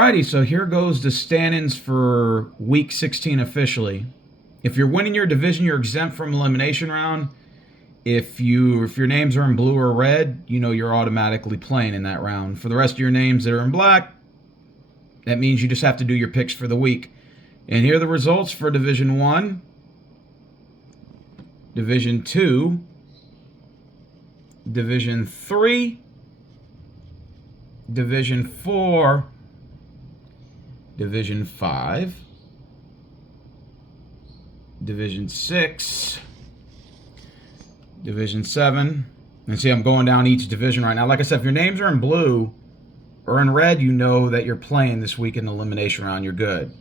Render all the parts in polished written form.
Alrighty, so here goes the stand-ins for Week 16 officially. If you're winning your division, you're exempt from elimination round. If your names are in blue or red, you know you're automatically playing in that round. For the rest of your names that are in black, that means you just have to do your picks for the week. And here are the results for Division 1, Division 2, Division 3, Division 4, Division 5, Division 6, Division 7. And see, I'm going down each division right now. Like I said, if your names are in blue or in red, you know that you're playing this week in the elimination round. You're good.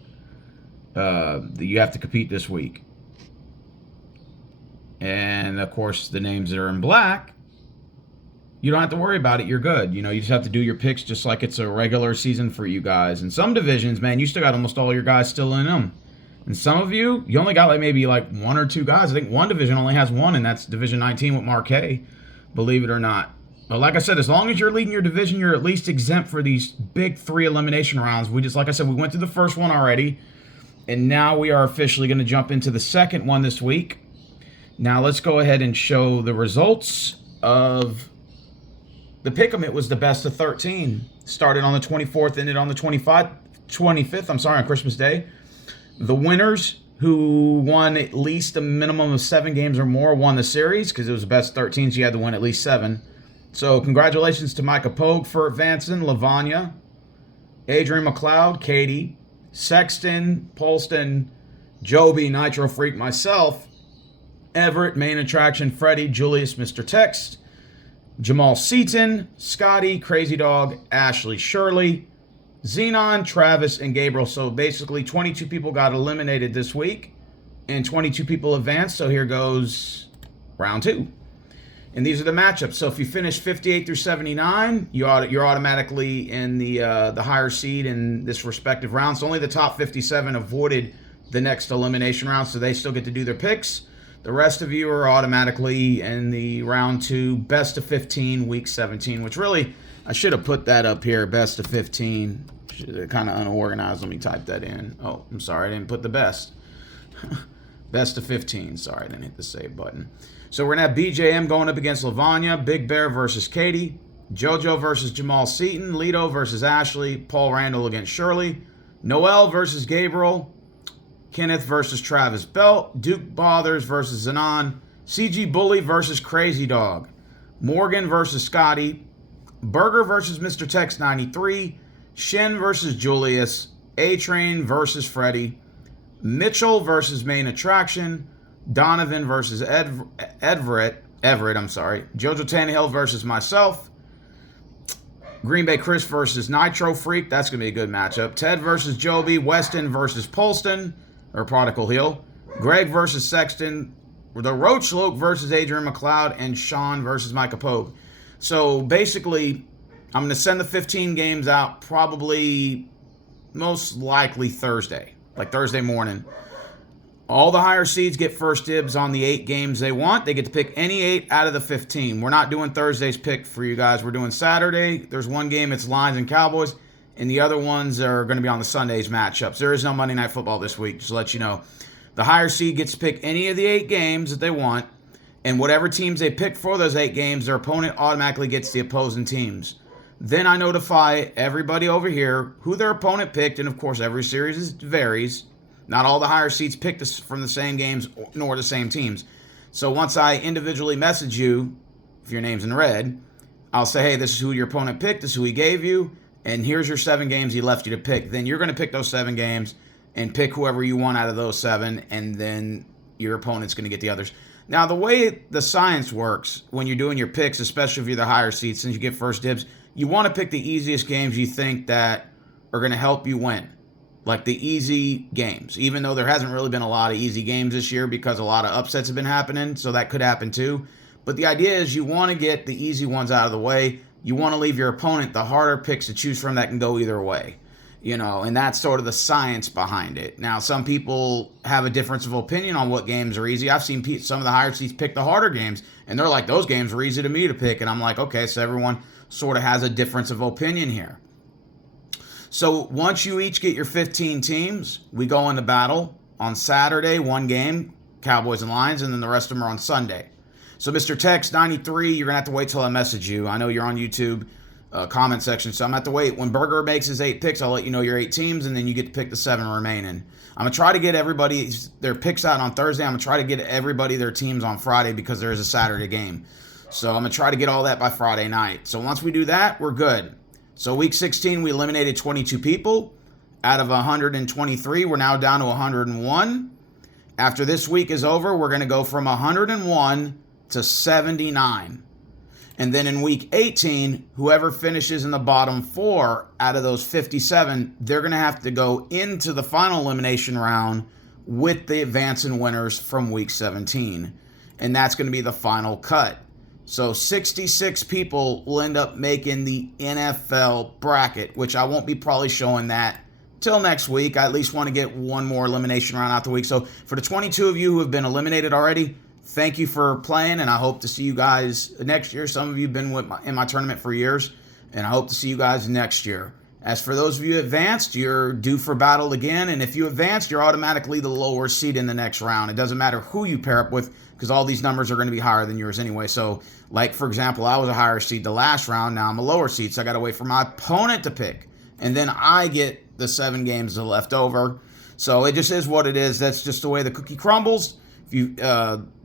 You have to compete this week. And, of course, the names that are in black, you don't have to worry about it. You're good. You know, you just have to do your picks just like it's a regular season for you guys. In some divisions, man, you still got almost all your guys still in them. And some of you only got maybe one or two guys. I think one division only has one, and that's Division 19 with Marquet, believe it or not. But like I said, as long as you're leading your division, you're at least exempt for these big 3 elimination rounds. Like I said, we went through the first one already, and now we are officially going to jump into the second one this week. Now let's go ahead and show the results of the Pick'em. It was the best of 13. Started on the 24th, ended on the 25th, on Christmas Day. The winners who won at least a minimum of 7 games or more won the series because it was the best 13, so you had to win at least 7. So congratulations to Micah Pogue for advancing, Lavanya, Adrian McLeod, Katie, Sexton, Polston, Joby, Nitro Freak, myself, Everett, Main Attraction, Freddie, Julius, Mr. Text, Jamal Seaton, Scotty, Crazy Dog, Ashley, Shirley, Xenon, Travis, and Gabriel. So basically 22 people got eliminated this week and 22 people advanced. So here goes round 2. And these are the matchups. So if you finish 58 through 79, you're automatically in the higher seed in this respective round. So only the top 57 avoided the next elimination round, so they still get to do their picks. The rest of you are automatically in the round 2, best of 15, week 17, which really, I should have put that up here, best of 15. Kind of unorganized. Let me type that in. Oh, I'm sorry, I didn't put the best. Best of 15. Sorry, I didn't hit the save button. So we're going to have BJM going up against Lavanya, Big Bear versus Katie, JoJo versus Jamal Seaton, Lito versus Ashley, Paul Randall against Shirley, Noel versus Gabriel, Kenneth versus Travis Belt, Duke Bothers versus Zanon, CG Bully versus Crazy Dog, Morgan versus Scotty, Burger versus Mr. Tex 93, Shen versus Julius, A-Train versus Freddie, Mitchell versus Main Attraction, Donovan versus Everett, Jojo Tannehill versus myself, Green Bay Chris versus Nitro Freak, that's going to be a good matchup, Ted versus Joby, Weston versus Polston, or Prodigal Hill, Greg versus Sexton, the Roach Loke versus Adrian McLeod, and Sean versus Micah Pogue. So basically, I'm going to send the 15 games out probably most likely Thursday, like Thursday morning. All the higher seeds get first dibs on the 8 games they want. They get to pick any 8 out of the 15. We're not doing Thursday's pick for you guys. We're doing Saturday. There's one game, it's Lions and Cowboys, and the other ones are going to be on the Sunday's matchups. There is no Monday Night Football this week, just to let you know. The higher seed gets to pick any of the 8 games that they want, and whatever teams they pick for those 8 games, their opponent automatically gets the opposing teams. Then I notify everybody over here who their opponent picked, and of course every series varies. Not all the higher seeds pick this from the same games nor the same teams. So once I individually message you, if your name's in red, I'll say, hey, this is who your opponent picked, this is who he gave you, and here's your 7 games he left you to pick. Then you're going to pick those 7 games and pick whoever you want out of those 7, and then your opponent's going to get the others. Now, the way the science works when you're doing your picks, especially if you're the higher seeds, since you get first dibs, you want to pick the easiest games you think that are going to help you win. Like the easy games, even though there hasn't really been a lot of easy games this year because a lot of upsets have been happening, so that could happen too. But the idea is you want to get the easy ones out of the way. You want to leave your opponent the harder picks to choose from that can go either way. You know, and that's sort of the science behind it. Now, some people have a difference of opinion on what games are easy. I've seen some of the higher seeds pick the harder games, and they're like, those games are easy to me to pick. And I'm like, okay, so everyone sort of has a difference of opinion here. So once you each get your 15 teams, we go into battle on Saturday, one game, Cowboys and Lions, and then the rest of them are on Sunday. So Mr. Text 93, you're going to have to wait till I message you. I know you're on YouTube comment section, so I'm going to have to wait. When Burger makes his 8 picks, I'll let you know your 8 teams, and then you get to pick the 7 remaining. I'm going to try to get everybody their picks out on Thursday. I'm going to try to get everybody their teams on Friday because there is a Saturday game. So I'm going to try to get all that by Friday night. So once we do that, we're good. So week 16, we eliminated 22 people. Out of 123, we're now down to 101. After this week is over, we're going to go from 101 to 79. And then in week 18, whoever finishes in the bottom 4 out of those 57, they're going to have to go into the final elimination round with the advancing winners from week 17. And that's going to be the final cut. So 66 people will end up making the NFL bracket, which I won't be probably showing that till next week. I at least want to get one more elimination round out the week. So for the 22 of you who have been eliminated already, thank you for playing, and I hope to see you guys next year. Some of you have been in my tournament for years, and I hope to see you guys next year. As for those of you advanced, you're due for battle again, and if you advanced, you're automatically the lower seed in the next round. It doesn't matter who you pair up with, because all these numbers are going to be higher than yours anyway. So, like, for example, I was a higher seed the last round. Now I'm a lower seed, so I got to wait for my opponent to pick, and then I get the 7 games that are left over. So it just is what it is. That's just the way the cookie crumbles. If you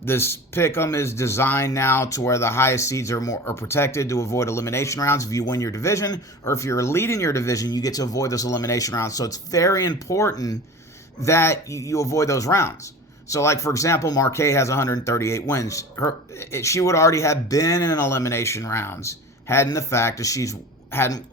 this pick'em is designed now to where the highest seeds are protected to avoid elimination rounds if you win your division, or if you're leading your division, you get to avoid those elimination rounds. So it's very important that you avoid those rounds. So, like, for example, Marquet has 138 wins. She would already have been in elimination rounds hadn't the fact that hadn't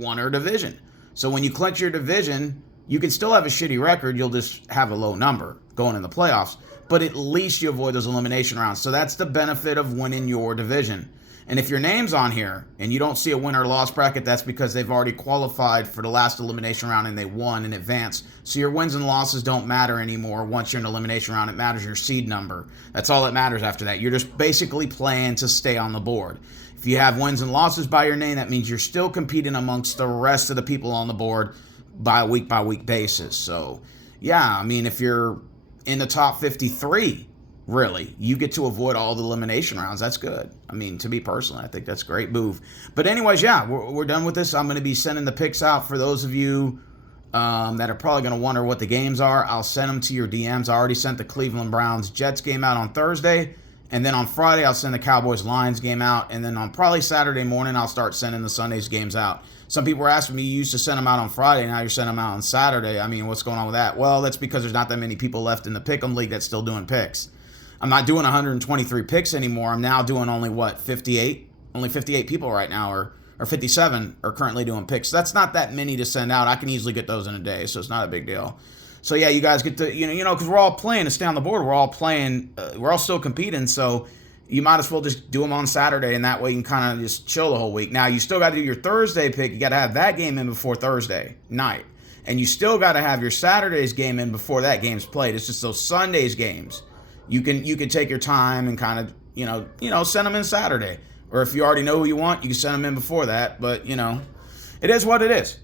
won her division. So when you clinch your division, you can still have a shitty record. You'll just have a low number going in the playoffs. But at least you avoid those elimination rounds. So that's the benefit of winning your division. And if your name's on here and you don't see a win or loss bracket, that's because they've already qualified for the last elimination round and they won in advance. So your wins and losses don't matter anymore once you're in elimination round. It matters your seed number. That's all that matters after that. You're just basically playing to stay on the board. If you have wins and losses by your name, that means you're still competing amongst the rest of the people on the board by week basis. So, yeah, I mean, if you're in the top 53, really, you get to avoid all the elimination rounds. That's good. I mean, to me personally, I think that's a great move. But anyways, yeah, we're done with this. I'm going to be sending the picks out for those of you that are probably going to wonder what the games are. I'll send them to your DMs. I already sent the Cleveland Browns Jets game out on Thursday. And then on Friday, I'll send the Cowboys Lions game out. And then on probably Saturday morning, I'll start sending the Sunday's games out. Some people were asking me, you used to send them out on Friday, now you're sending them out on Saturday. I mean, what's going on with that? Well, that's because there's not that many people left in the Pick'em League that's still doing picks. I'm not doing 123 picks anymore. I'm now doing only, 58? Only 58 people right now, or 57 are currently doing picks. That's not that many to send out. I can easily get those in a day, so it's not a big deal. So, yeah, you guys get to, because we're all playing to stay on the board. We're all playing, we're all still competing, so you might as well just do them on Saturday, and that way you can kind of just chill the whole week. Now, you still got to do your Thursday pick. You got to have that game in before Thursday night. And you still got to have your Saturday's game in before that game's played. It's just those Sunday's games. You can take your time and kind of, send them in Saturday. Or if you already know who you want, you can send them in before that. But, it is what it is.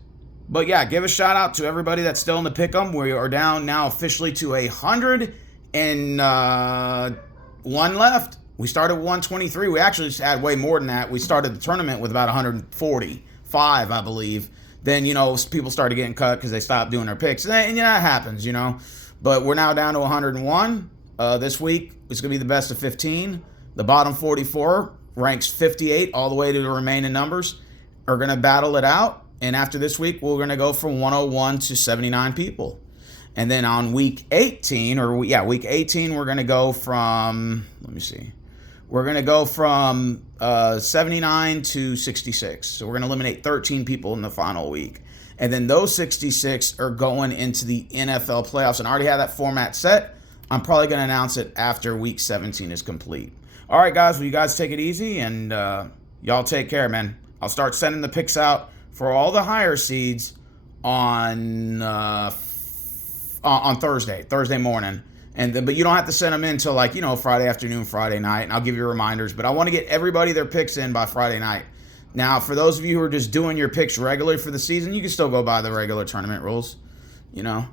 But, yeah, give a shout-out to everybody that's still in the pick'em. We are down now officially to 101 left. We started with 123. We actually had way more than that. We started the tournament with about 145, I believe. Then, people started getting cut because they stopped doing their picks. And that happens, But we're now down to 101. This week, it's going to be the best of 15. The bottom 44 ranks 58 all the way to the remaining numbers are going to battle it out. And after this week, we're going to go from 101 to 79 people. And then on week 18, week 18, we're going to go from, we're going to go from 79 to 66. So we're going to eliminate 13 people in the final week. And then those 66 are going into the NFL playoffs. And I already have that format set. I'm probably going to announce it after week 17 is complete. All right, guys. Well, you guys take it easy, and y'all take care, man. I'll start sending the picks out for all the higher seeds on Thursday morning. But you don't have to send them in until Friday afternoon, Friday night, and I'll give you reminders. But I want to get everybody their picks in by Friday night. Now, for those of you who are just doing your picks regularly for the season, you can still go by the regular tournament rules. You know,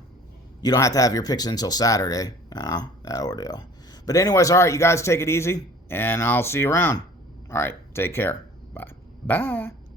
you don't have to have your picks until Saturday. That ordeal. But anyways, all right, you guys take it easy, and I'll see you around. All right, take care. Bye. Bye.